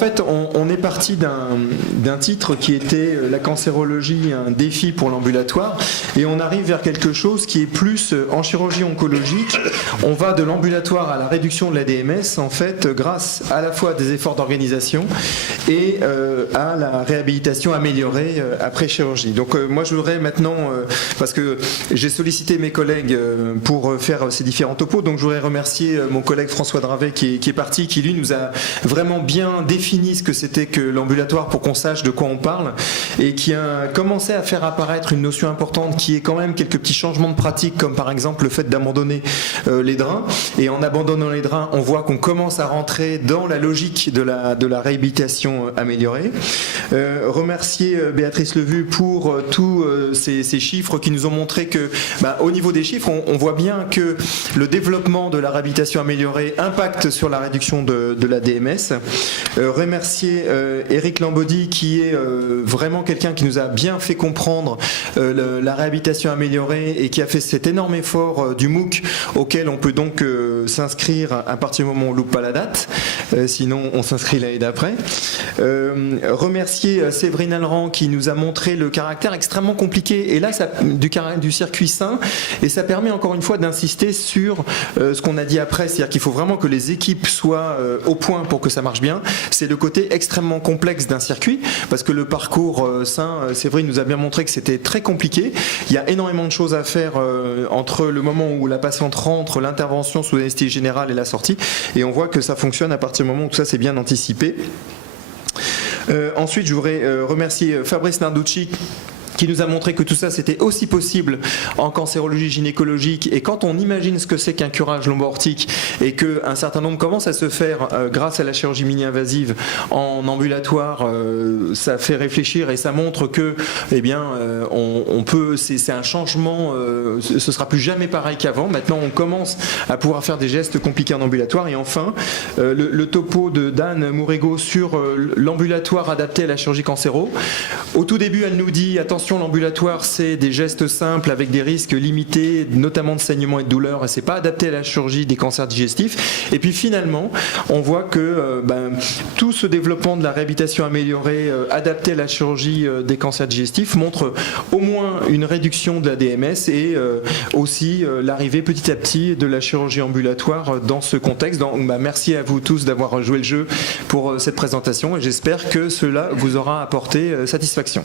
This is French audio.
fait, on est parti d'un titre qui était la cancérologie, un défi pour l'ambulatoire, et on arrive vers quelque chose qui est plus en chirurgie oncologique. On va de l'ambulatoire à la réduction de la DMS, en fait, grâce à la fois à des efforts d'organisation et à la réhabilitation améliorée après chirurgie. Donc moi, je voudrais maintenant, parce que j'ai sollicité mes collègues pour faire ces différents topos, donc je voudrais remercier mon collègue François Dravet qui est parti, qui lui nous a vraiment bien défini ce que c'était que l'ambulatoire pour qu'on sache de quoi on parle, et qui a commencé à faire apparaître une notion importante qui est quand même quelques petits changements de pratique, comme par exemple le fait d'abandonner les drains, et en abandonnant les drains on voit qu'on commence à rentrer dans la logique de la réhabilitation améliorée. Remercier Béatrice Levu pour tous ces chiffres qui nous ont montré que au niveau des chiffres on voit bien que le développement de la réhabilitation améliorée impacte sur la réduction de la DMS. Remercier Eric Lambaudy qui est vraiment quelqu'un qui nous a bien fait comprendre la réhabilitation améliorée et qui a fait cet énorme effort du MOOC auquel on peut donc s'inscrire à partir du moment où on loupe pas la date, sinon on s'inscrit l'année d'après. Remercier Séverine Alran qui nous a montré le caractère extrêmement compliqué et là du circuit sain, et ça permet encore une fois d'insister sur ce qu'on a dit après, c'est-à-dire qu'il faut vraiment que les équipes soient au point pour que ça marche bien. C'est le côté extrêmement complexe d'un circuit, parce que le parcours sain, Séverine nous a bien montré que c'était très compliqué. Il y a énormément de choses à faire entre le moment où la patiente rentre, l'intervention sous anesthésie générale et la sortie, et on voit que ça fonctionne à partir du moment où tout ça c'est bien anticipé. Ensuite, je voudrais remercier Fabrice Narducci qui nous a montré que tout ça c'était aussi possible en cancérologie gynécologique, et quand on imagine ce que c'est qu'un curage lombo-aortique et qu'un certain nombre commence à se faire grâce à la chirurgie mini-invasive en ambulatoire, ça fait réfléchir et ça montre que on peut, c'est un changement, ce sera plus jamais pareil qu'avant. Maintenant on commence à pouvoir faire des gestes compliqués en ambulatoire. Et enfin le topo de Dan Mourego sur l'ambulatoire adapté à la chirurgie cancéro. Au tout début elle nous dit attention, l'ambulatoire c'est des gestes simples avec des risques limités, notamment de saignement et de douleur, et c'est pas adapté à la chirurgie des cancers digestifs. Et puis finalement on voit que tout ce développement de la réhabilitation améliorée adapté à la chirurgie des cancers digestifs montre au moins une réduction de la DMS et aussi l'arrivée petit à petit de la chirurgie ambulatoire dans ce contexte. Donc merci à vous tous d'avoir joué le jeu pour cette présentation, et j'espère que cela vous aura apporté satisfaction.